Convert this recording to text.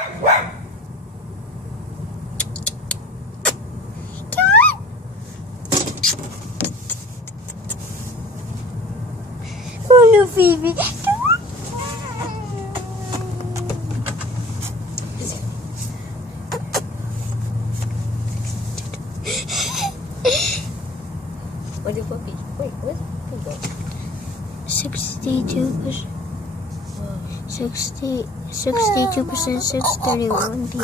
Oh, Phoebe. What did puppy? Wait, what? 62%. 62%, 631 D.